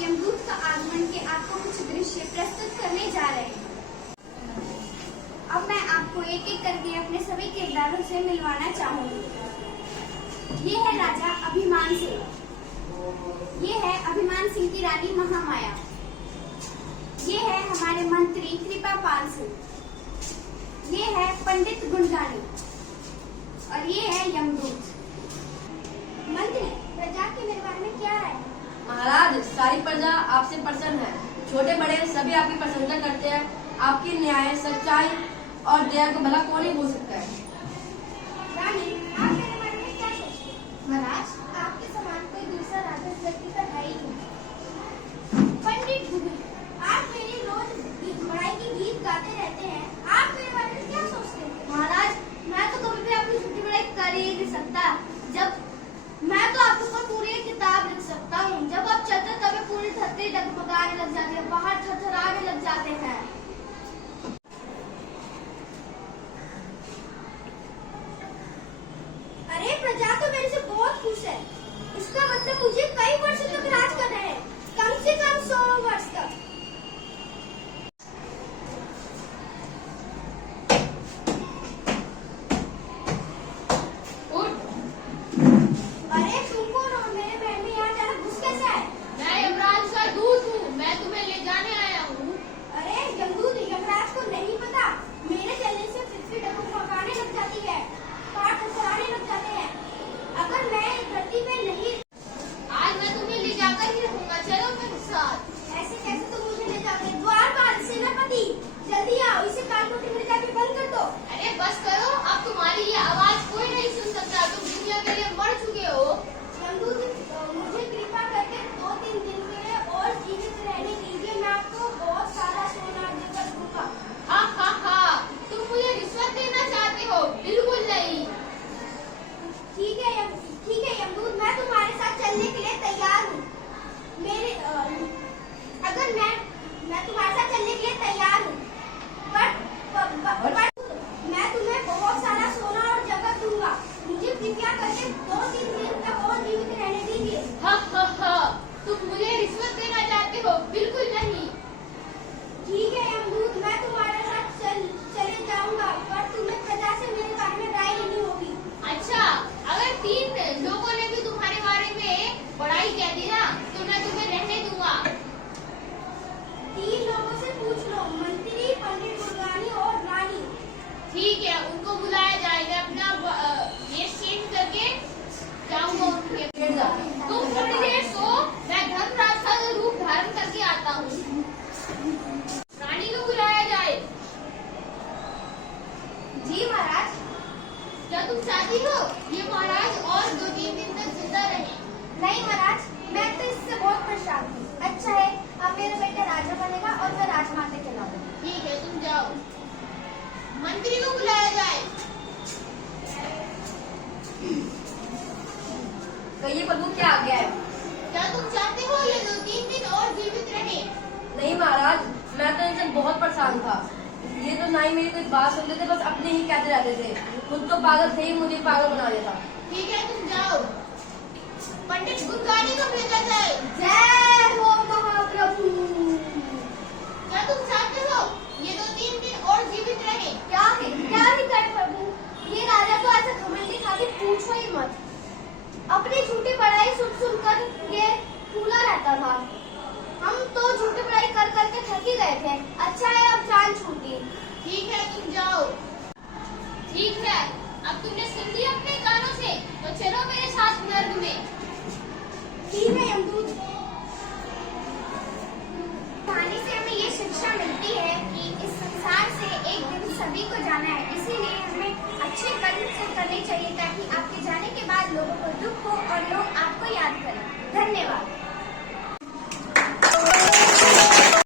यमदूत का आगमन के आपको कुछ दृश्य प्रस्तुत करने जा रहे हैं। अब मैं आपको एक एक करके अपने सभी किरदारों से मिलवाना चाहूंगी। ये है राजा अभिमान सिंह, ये है अभिमान सिंह की रानी महामाया, ये है हमारे मंत्री कृपापाल सिंह, ये है पंडित गुणगानी और ये है यमदूत। मंत्री, प्रजा के निर्माण में क्या राय है? महाराज, सारी प्रजा आपसे प्रसन्न है। छोटे बड़े सभी आपकी प्रशंसा करते हैं। आपकी न्याय, सच्चाई और दया को भला कौन ही भूल सकता है। रानी, आप मेरे बारे में क्या सोचते हैं? महाराज, आपके समान कोई दूसरा राजा इस धरती पर है ही नहीं। पंडित गुरु, आप मेरी रोज बड़ाई की गीत गाते रहते हैं, आप मेरे बारे में क्या सोचते हैं? महाराज, मैं तो कभी भी अपनी छुट्टी बड़ाई कर ही नहीं सकता। जब मैं तो आपके ऊपर पूरी एक किताब लिख सकता हूँ। जब आप चलते तभी पूरी धरती डगमगाने लग जाती है, पहाड़ थरथराने लग जाते हैं। अरे, प्रजा तो मेरे से बहुत खुश है। इसका मतलब मुझे कई वर्षों तक राज करना है, कम से कम 100 वर्ष तक। अरे, तुम कौन हो? मेरे महल में यहाँ अचानक घुस कैसे आए? मैं यमराज का दूत हूँ, मैं तुम्हें ले जाने आया हूँ। अरे यमदूत, यमराज को नहीं पता मेरे चलने से पृथ्वी डगमगाने लग जाती है, पहाड़ थरथराने लग जाते हैं। अगर मैं इस धरती पे नहीं, आज मैं तुम्हें ले जाकर ही रहूंगा। चलो मेरे साथ। ऐसे कैसे तुम मुझे ले जाओगे? द्वारपाल, सेनापति, जल्दी आओ, इसे कानकोटी में जाके बंद कर दो। अरे बस करो, अब तुम्हारी ये आवाज कोई नहीं सुन सकता। तुम दुनिया के लिए मर चुके हो। यमदूत, मुझे कृपा करके 2-3 दिन के लिए और जीवित रहने दीजिए। मैं आपको बहुत सारा सोना देकर दूंगा। हा हा हा, तुम मुझे रिश्वत देना चाहते हो? बिल्कुल नहीं। ठीक है यमदूत, मैं तुम्हारे साथ चलने के लिए तैयार हूँ। अगर मैं तुम्हारे साथ चलने के लिए तैयार हूँ, बट मैं तुम्हें बहुत सारा सोना और जगह दूंगा। मुझे कृपया करके 2-3 दिन तक और जीवित रहने दीजिए। हा हा हा, तुम मुझे रिश्वत देना चाहते हो? बिल्कुल नहीं। ठीक है यमदूत, मैं तुम्हारे साथ चले जाऊंगा, पर तुम्हें प्रजा से मेरे बारे में राय लेनी होगी। अच्छा, अगर 3 लोगों ने भी तुम्हारे बारे में बड़ाई कह दी ना, तो मैं तुम्हें रहने दूंगा। 3 लोगों से पूछ लो, मंत्री, पंडित गुणगानी और रानी। ठीक है, उनको बुलाया जाएगा। अपना ये चेंज करके जाऊंगा उनके। तुम थोड़ी देर सो, मैं धर्मराज का रूप धारण करके आता हूँ। रानी को बुलाया जाए। जी महाराज। क्या तुम चाहती हो ये महाराज और 2-3 दिन तक जिंदा रहे? नहीं महाराज, मैं तो इससे बहुत परेशान हूँ। अच्छा है, अब मेरा बेटा राजा बनेगा और मैं राजमाता कहलाऊंगी। ठीक है, तुम जाओ। मंत्री को बुलाया जाए। कहिए प्रभु, क्या आ गया है? क्या तुम चाहते हो ये 2-3 दिन और जीवित रहे? नहीं महाराज, मैं तो इनसे बहुत परेशान था। ये तो ना ही मेरी कोई बात सुनते थे, बस अपने ही कहते रहते थे। खुद तो पागल थे ही, मुझे पागल बना देता। ठीक है, तुम जाओ। पंडित गुणगानी को भेजा जाए। जय हो महाप्रभु। क्या तुम चाहते हो ये 2-3 दिन और जीवित रहे? क्या ही करे प्रभु, ये राजा तो ऐसा घमंडी था कि पूछो ही मत। अपनी झूठी बड़ाई सुन ये फूला रहता था। हम तो झूठी बड़ाई कर करके थक ही गए थे। अच्छा है, अब जान छूटी। ठीक है, तुम जाओ। ठीक है, अब तुमने सुन लिया अपने कानों से, तो चलो मेरे साथ नर्क में। ठीक है